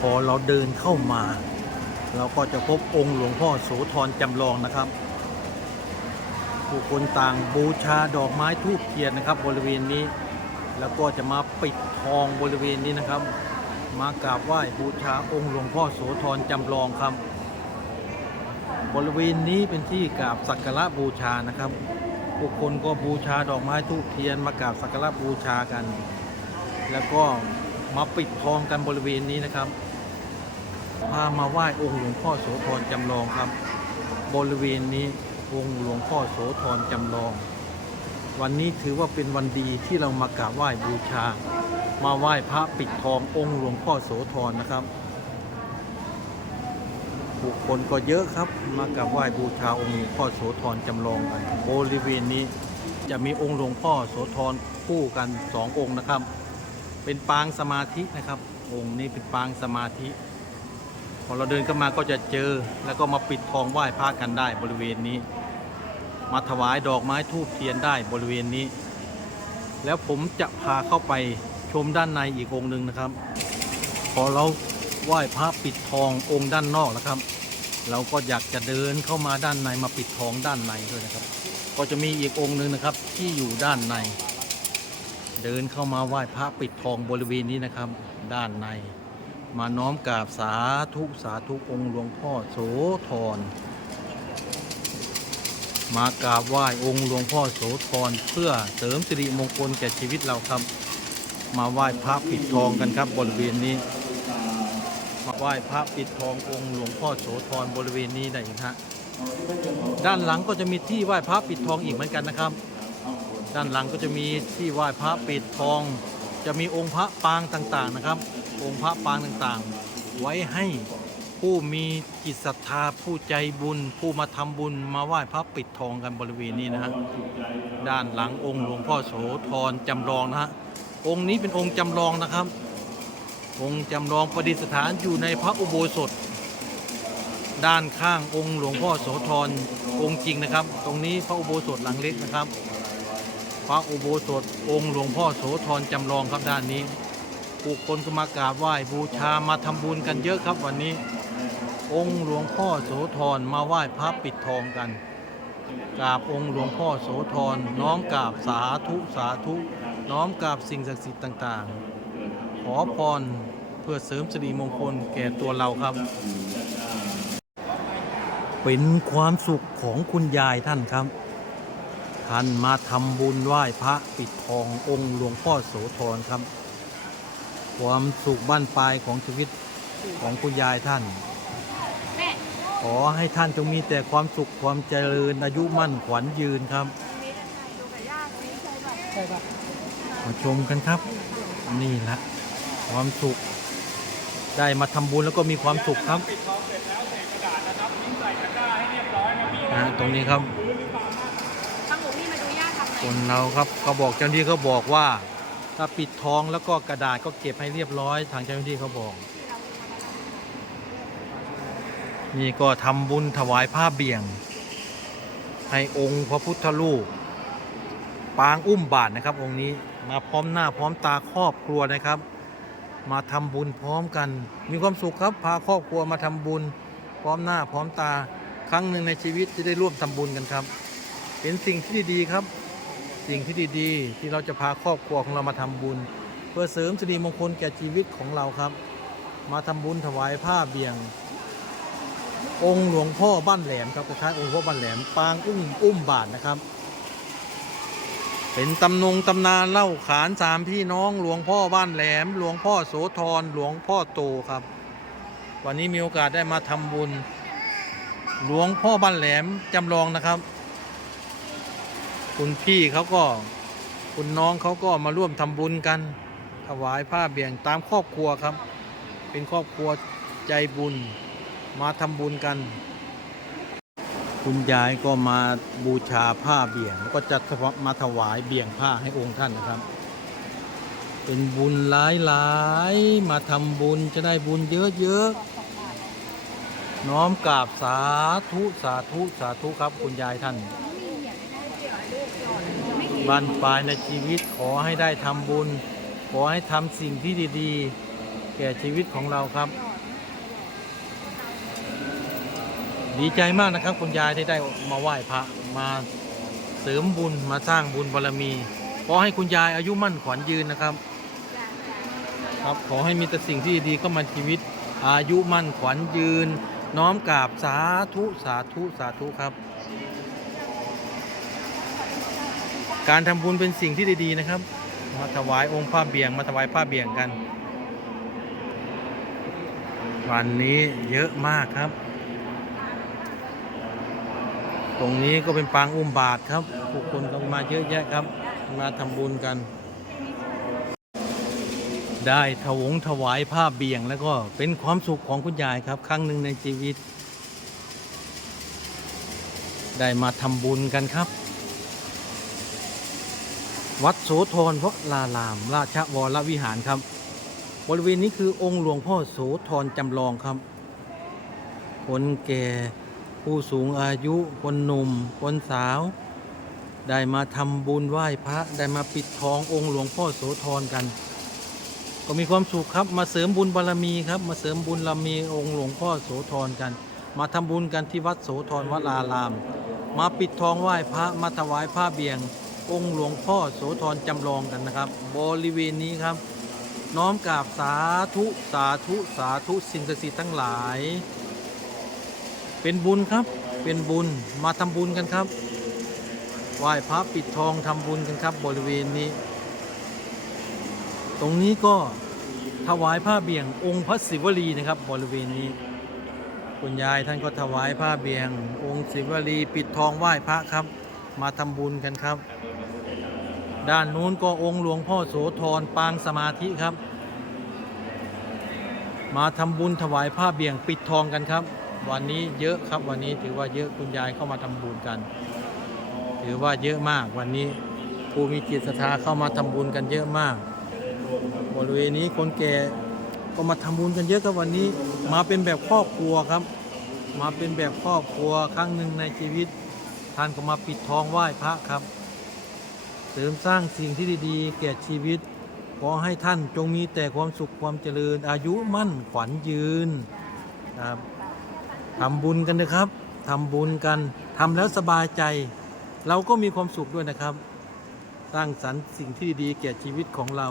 พอเราเดินเข้ามา เราก็จะพบองค์หลวงพ่อโสธรจำลองนะครับ ผู้คนต่างบูชาดอกไม้ทูบเทียนนะครับ บริเวณนี้ แล้วก็จะมาปิดทองบริเวณนี้นะครับ มากราบไหว้บูชาองค์หลวงพ่อโสธรจำลองครับ บริเวณนี้เป็นที่กราบสักการะบูชานะครับผู้คนก็บูชาดอกไม้ทูบเทียนมากราบสักการะบูชากัน แล้วก็ มาปิดทองกันบริเวณนี้นะครับ พามาไหว้องค์หลวงพ่อโสธรจำลองครับ บริเวณนี้องค์หลวงพ่อโสธรจำลอง วันนี้ถือว่าเป็นวันดีที่เรามากราบไหว้บูชา มาไหว้พระปิดทององค์หลวงพ่อโสธรนะครับผู้คนก็เยอะครับ มากราบไหว้บูชาองค์หลวงพ่อโสธรจำลองกันบริเวณนี้จะมีองค์หลวงพ่อโสธรคู่กันสององค์นะครับ เป็นปางสมาธินะครับ องค์นี้เป็นปางสมาธิพอเราเดินเข้ามาก็จะเจอ แล้วก็มาปิดทองไหว้พระกันได้บริเวณนี้ มาถวายดอกไม้ทูบเทียนได้บริเวณนี้ แล้วผมจะพาเข้าไปชมด้านในอีกองค์หนึ่งนะครับ พอเราไหว้พระปิดทององค์ด้านนอกนะครับ เราก็อยากจะเดินเข้ามาด้านในมาปิดทองด้านในด้วยนะครับ ก็จะมีอีกองค์หนึ่งนะครับที่อยู่ด้านใน เดินเข้ามาไหว้พระปิดทองบริเวณนี้นะครับ ด้านใน มาน้อมกราบสาธุสาธุองค์หลวงพ่อโสธรมากราบไหว้องค์หลวงพ่อโสธรเพื่อเสริมสิริมงคลแก่ชีวิตเราครับ มาไหว้พระปิดทองกันครับบริเวณนี้ มาไหว้พระปิดทององค์หลวงพ่อโสธรบริเวณนี้ได้อีกฮะด้านหลังก็จะมีที่ไหว้พระปิดทองอีกเหมือนกันนะครับ ด้านหลังก็จะมีที่ไหว้พระปิดทอง จะมีองค์พระปางต่างๆนะครับ องค์พระปางต่างๆ ไว้ให้ผู้มีจิตศรัทธาผู้ใจบุญ ผู้มาทำบุญมาไหว้พระปิดทองกันบริเวณนี้นะฮะด้านหลังองค์หลวงพ่อโสธรจำลองนะฮะองค์นี้เป็นองค์จำลองนะครับ องค์จำลองประดิษฐานอยู่ในพระอุโบสถ ด้านข้างองค์หลวงพ่อโสธรองค์จริงนะครับ ตรงนี้พระอุโบสถหลังเล็กนะครับ พระอุโบสถองค์หลวงพ่อโสธรจำลองครับด้านนี้ผู้คนก็มากราบไหว้บูชามาทำบุญกันเยอะครับวันนี้ องค์หลวงพ่อโสธรมาไหว้พระปิดทองกันกราบองค์หลวงพ่อโสธรน้อมกราบสาธุสาธุ น้อมกราบสิ่งศักดิ์สิทธิ์ต่างๆ ขอพรเพื่อเสริมสิริมงคลแก่ตัวเราครับ เป็นความสุขของคุณยายท่านครับ ท่านมาทำบุญไหว้พระปิดทององค์หลวงพ่อโสธรครับ ความสุขบ้านปลายของชีวิตของคุณยายท่านแม่ขอให้ท่านจงมีแต่ความสุขความเจริญอายุมั่นขวัญยืนครับมีอะไรดูกับย่าสิใช่ป่ะใช่ปะมาชมกันครับ นี่แหละความสุข ได้มาทำบุญแล้วก็มีความสุขครับนะตรงนี้ครับ ตั้งหมูพี่มาดูย่าทำไง คนเราครับเขาบอกเจ้าหน้าที่เขาบอกว่า ถ้าปิดทองแล้วก็กระดาษก็เก็บให้เรียบร้อย ทางเจ้าหน้าที่เขาบอก นี่ก็ทำบุญถวายผ้าเบี่ยง ให้องค์พระพุทธรูปปางอุ้มบาทนะครับ องค์นี้มาพร้อมหน้าพร้อมตาครอบครัวนะครับ มาทำบุญพร้อมกัน มีความสุขครับพาครอบครัวมาทำบุญ พร้อมหน้าพร้อมตาครั้งหนึ่งในชีวิตที่ได้ร่วมทำบุญกันครับ เป็นสิ่งที่ดีๆครับ สิ่งที่ดีๆ ที่เราจะพาครอบครัวของเรามาทำบุญ เพื่อเสริมสิริมงคลแก่ชีวิตของเราครับ มาทำบุญถวายผ้าเบี่ยง องค์หลวงพ่อบ้านแหลมครับคล้ายองค์พ่อบ้านแหลมปางอุ้มอุ้มบาทนะครับ เป็นตำนงตำนานเล่าขานสามพี่น้องหลวงพ่อบ้านแหลม หลวงพ่อโสธรหลวงพ่อโตครับ วันนี้มีโอกาสได้มาทำบุญ หลวงพ่อบ้านแหลมจำลองนะครับ คุณพี่เขาก็คุณน้องเขาก็มาร่วมทำบุญกัน ถวายผ้าเบี่ยงตามครอบครัวครับ เป็นครอบครัวใจบุญมาทำบุญกัน คุณยายก็มาบูชาผ้าเบี่ยงแล้วก็จะมาถวายเบี่ยงผ้าให้องค์ท่านนะครับ เป็นบุญหลายหลายๆมาทำบุญจะได้บุญเยอะๆน้อมกราบสาธุสาธุสาธุครับคุณยายท่าน บ้านปลายในชีวิตขอให้ได้ทำบุญ ขอให้ทำสิ่งที่ดีๆ แก่ชีวิตของเราครับ ดีใจมากนะครับ คุณยายที่ได้มาไหว้พระมาเสริมบุญมาสร้างบุญบารมีขอให้คุณยายอายุมั่นขวัญยืนนะครับ ครับขอให้มีแต่สิ่งที่ดีๆเข้ามาชีวิต อายุมั่นขวัญยืน น้อมกราบสาธุสาธุสาธุครับ การทำบุญเป็นสิ่งที่ดีๆนะครับ มาถวายองค์ผ้าเบี่ยง มาถวายผ้าเบี่ยงกัน วันนี้เยอะมากครับ ตรงนี้ก็เป็นปางอุ้มบาทครับผู้คนก็มาเยอะแยะครับ มาทำบุญกัน ได้ถวงถวายผ้าเบี่ยง แล้วก็เป็นความสุขของคุณยายครับ ครั้งหนึ่งในชีวิต ได้มาทำบุญกันครับ วัดโสธรวราราม ราชวรวิหารครับ บริเวณนี้คือองค์หลวงพ่อโสธรจำลองครับ คนแก่ผู้สูงอายุคนหนุ่มคนสาว ได้มาทำบุญไหว้พระได้มาปิดทององค์หลวงพ่อโสธรกัน ก็มีความสุขครับมาเสริมบุญบารมีครับ มาเสริมบุญบารมีองค์หลวงพ่อโสธรกัน มาทำบุญกันที่วัดโสธรวราราม มาปิดทองไหว้พระมาถวายผ้าเบี่ยง องค์หลวงพ่อโสธรจำลองกันนะครับ บริเวณนี้ครับ น้อมกราบสาธุสาธุสาธุสิ่งศักดิ์สิทธิ์ทั้งหลาย เป็นบุญครับเป็นบุญมาทำบุญกันครับไหว้พระปิดทองทำบุญกันครับ บริเวณนี้ ตรงนี้ก็ถวายผ้าเบี่ยงองค์พระศิวลีนะครับ บริเวณนี้ คุณยายท่านก็ถวายผ้าเบี่ยง องค์ศิวลีปิดทองไหว้พระครับ มาทำบุญกันครับ ด้านนู้นก็องค์หลวงพ่อโสธรปางสมาธิครับ มาทำบุญถวายผ้าเบี่ยงปิดทองกันครับ วันนี้เยอะครับวันนี้ถือว่าเยอะคุณยายเข้ามาทำบุญกัน ถือว่าเยอะมากวันนี้ผู้มีจิตศรัทธาเข้ามาทำบุญกันเยอะมากบริเวณนี้คนแก่ก็มาทำบุญกันเยอะครับวันนี้ มาเป็นแบบครอบครัวครับ มาเป็นแบบครอบครัวครั้งหนึ่งในชีวิตท่านก็มาปิดทองไหว้พระครับ ริมสร้างสิ่งที่ดีๆ แก่ชีวิต ขอให้ท่านจงมีแต่ความสุขความเจริญ อายุมั่นขวัญยืนครับทำบุญกันนะครับทำบุญกันทำแล้วสบายใจ เราก็มีความสุขด้วยนะครับ สร้างสรรค์สิ่งที่ดีแก่ชีวิตของเรา